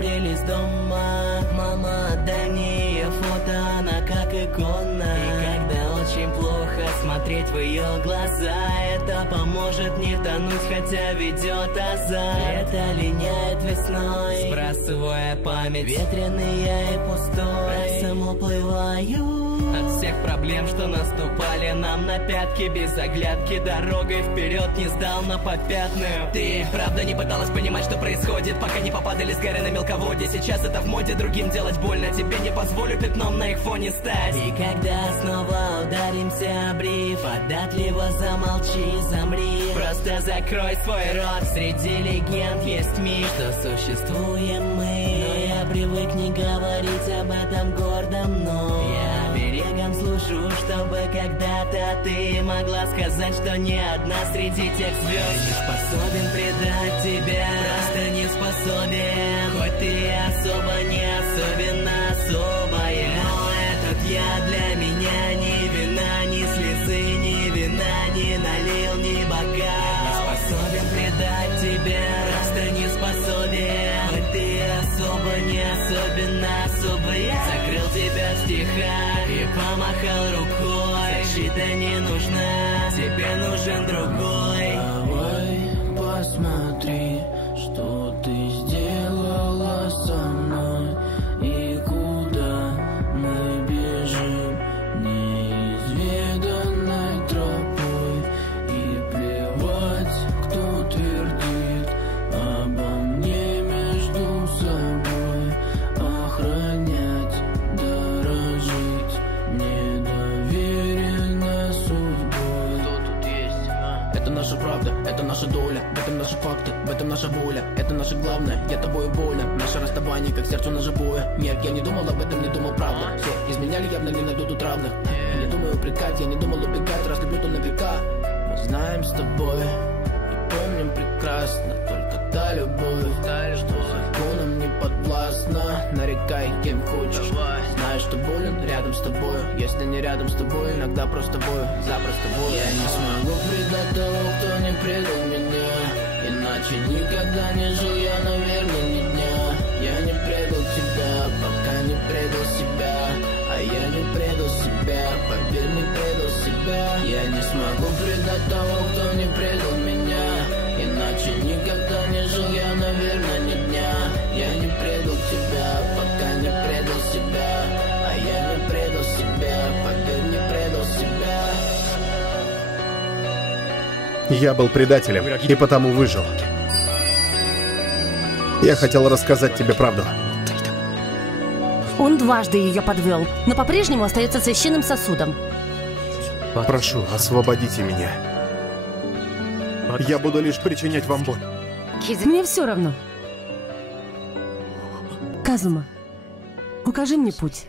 прелесть дома. Мама, дай мне ее фото, она как икона. И когда очень плохо смотреть в ее глаза, это поможет не тонуть, хотя ведет азарт. Лето линяет весной, сбрасывая память, ветреный я и пустой. Сам уплываю от всех проблем, что наступали нам на пятки. Без оглядки дорогой вперед не сдал на попятную. Ты правда не пыталась понимать, что происходит, пока не попадали с горы на мелководье. Сейчас это в моде другим делать больно, тебе не позволю пятном на их фоне стать. И когда снова ударимся об риф, податливо замолчи, замри. Просто закрой свой рот, среди легенд есть миф, что существуем мы. Но я привык не говорить об этом гордо мной. Я берегом служу, чтобы когда-то ты могла сказать, что не одна среди тех звезд. Не способен предать тебя, просто не способен. Хоть ты особо не особенно особая, но этот я для меня ни вина, ни слезы, ни вина, ни налил, ни бокал. Не способен предать тебя, просто не способен. Хоть ты особо не особенно особая. Закрыл тебя в стихах и помахал рукой. Защита не нужна, тебе нужен другой. Давай посмотри, что ты сделала со мной и куда мы бежим неизведанной тропой. И плевать, кто твердит обо мне между собой. Охранять, дорожить мне доверено судьбой. Кто тут есть, а? Это наша правда, это наша доля, в этом наши факты, в этом наша воля. Это наше главное, я тобой болен. Наше расставание, как сердцу ножевое. Нет, я не думал об этом, не думал правда. Все изменяли, явно не найду тут равных. Я не думаю упрекать, я не думал убегать. Раз люблю, то на века. Мы знаем с тобой и помним прекрасно только та любовь, что законом не подвластна. Нарекай кем хочешь, знаешь, что болен рядом с тобой. Если не рядом с тобой, иногда просто бою, запросто бою. Я не смогу предать того, кто не предал меня. Иначе никогда не жил я, наверное, ни дня. Я не предал тебя, пока не предал себя. А я не предал себя, поверь, не предал себя. Я не смогу предать того, кто не предал меня. Иначе никогда не жил я, наверное, ни дня. Я не предал тебя, пока не предал себя. А я не предал себя, поверь, не предал себя. Я был предателем и потому выжил. Я хотел рассказать тебе правду. Он дважды ее подвел, но по-прежнему остается священным сосудом. Прошу, освободите меня. Я буду лишь причинять вам боль. Мне все равно. Казума, укажи мне путь.